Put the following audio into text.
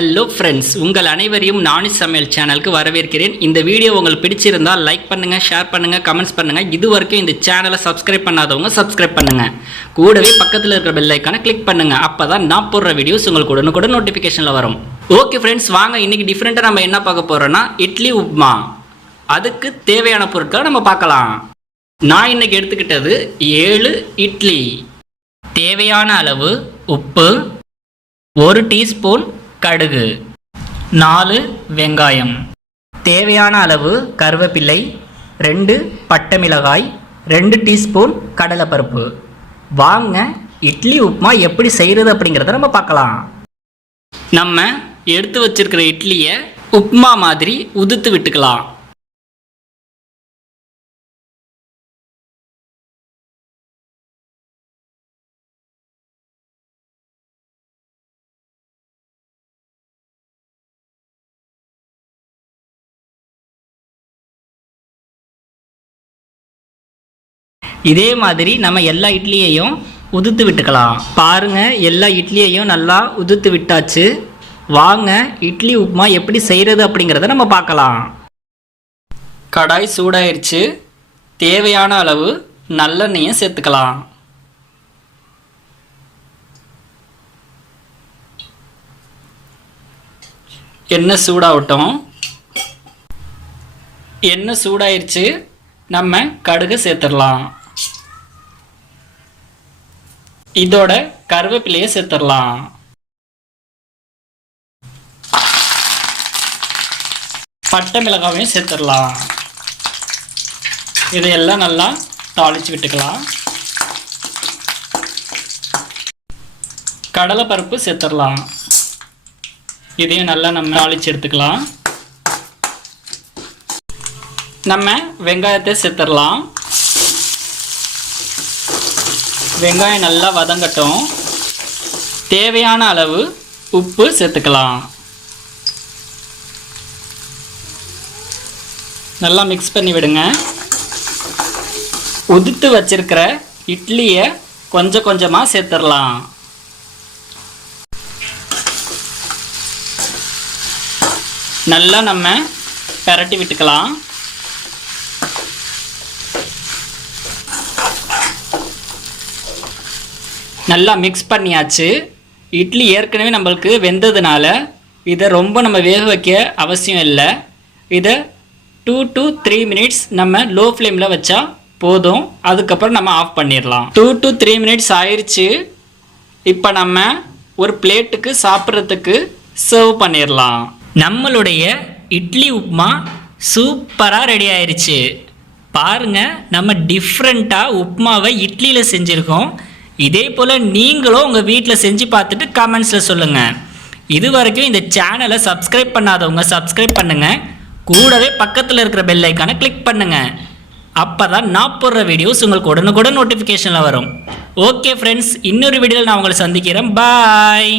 Hello friends, உங்கள் அனைவரையும் நானிசமையல் சேனலுக்கு வரவேற்கிறேன். இந்த வீடியோ உங்களுக்கு பிடிச்சிருந்தால் லைக் பண்ணுங்கள், ஷேர் பண்ணுங்கள், கமெண்ட்ஸ் பண்ணுங்கள். இது வரைக்கும் இந்த சேனலை சப்ஸ்கிரைப் பண்ணாதவங்க சப்ஸ்கிரைப் பண்ணுங்கள். கூடவே பக்கத்தில் இருக்கிற பெல் ஐக்கானை கிளிக் பண்ணுங்கள். அப்போ தான் நான் போடுற வீடியோஸ் உங்களுக்கு உடனுக்குடன் நோட்டிஃபிகேஷனில் வரும். ஓகே ஃப்ரெண்ட்ஸ், வாங்க இன்றைக்கி டிஃப்ரெண்ட்டாக நம்ம என்ன பார்க்க போகிறோன்னா இட்லி உப்மா. அதுக்கு தேவையான பொருட்களை நம்ம பார்க்கலாம். நான் இன்றைக்கி எடுத்துக்கிட்டது 7 இட்லி, தேவையான அளவு உப்பு, 1 டீஸ்பூன் கடுகு, 4 வெங்காயம், தேவையான அளவு கருவேப்பிலை, 2 பட்டை மிளகாய், 2 டீஸ்பூன் கடலைப்பருப்பு. வாங்க இட்லி உப்புமா எப்படி செய்கிறது அப்படிங்கிறத நம்ம பார்க்கலாம். நம்ம எடுத்து வச்சிருக்கிற இட்லியை உப்புமா மாதிரி உதுத்து விட்டுக்கலாம். இதே மாதிரி நம்ம எல்லா இட்லியையும் உதுத்து விட்டுக்கலாம். பாருங்க, எல்லா இட்லியையும் நல்லா உதுத்து விட்டாச்சு. வாங்க இட்லி உப்புமா எப்படி செய்கிறது அப்படிங்கிறத நம்ம பார்க்கலாம். கடாய் சூடாயிருச்சு. தேவையான அளவு நல்லெண்ணெயை சேர்த்துக்கலாம். எண்ணெய் சூடாகட்டும். எண்ணெய் சூடாயிருச்சு. நம்ம கடுகு சேர்த்துடலாம். இதோட கருவேப்பிலையை சேர்த்துடலாம். பட்டை மிளகாவையும் சேர்த்துடலாம். இதையெல்லாம் நல்லா தாளித்து விட்டுக்கலாம். கடலைப்பருப்பு சேர்த்துடலாம். இதையும் நல்லா நம்ம தாளித்து எடுத்துக்கலாம். நம்ம வெங்காயத்தை சேர்த்துடலாம். வெங்காயம் நல்லா வதங்கட்டும். தேவையான அளவு உப்பு சேர்த்துக்கலாம். நல்லா மிக்ஸ் பண்ணி விடுங்க. உதுத்து வச்சிருக்கிற இட்லியை கொஞ்சம் கொஞ்சமாக சேர்த்துடலாம். நல்லா நம்ம பிரட்டி விட்டுக்கலாம். நல்லா மிக்ஸ் பண்ணியாச்சு. இட்லி ஏற்கனவே நம்மளுக்கு வெந்ததுனால இதை ரொம்ப நம்ம வேக வைக்க அவசியம் இல்லை. இதை 2 to 3 மினிட்ஸ் நம்ம லோ ஃப்ளேமில் வச்சா போதும். அதுக்கப்புறம் நம்ம ஆஃப் பண்ணிடலாம். 2 to 3 மினிட்ஸ் ஆயிடுச்சு. இப்போ நம்ம ஒரு பிளேட்டுக்கு சாப்பிட்றதுக்கு சர்வ் பண்ணிடலாம். நம்மளுடைய இட்லி உப்புமா சூப்பராக ரெடி ஆயிடுச்சு. பாருங்கள், நம்ம டிஃப்ரெண்ட்டாக உப்புமாவை இட்லியில் செஞ்சுருக்கோம். இதே போல் நீங்களும் உங்கள் வீட்டில் செஞ்சு பார்த்துட்டு கமெண்ட்ஸில் சொல்லுங்கள். இது வரைக்கும் இந்த சேனலை சப்ஸ்கிரைப் பண்ணாதவங்க சப்ஸ்கிரைப் பண்ணுங்கள். கூடவே பக்கத்தில் இருக்கிற பெல் ஐக்கானை கிளிக் பண்ணுங்கள். அப்போ தான் நான் போடுற வீடியோஸ் உங்களுக்கு உடனுக்குடன் நோட்டிஃபிகேஷனில் வரும். ஓகே ஃப்ரெண்ட்ஸ், இன்னொரு வீடியோவில் நான் உங்களை சந்திக்கிறேன். பாய்.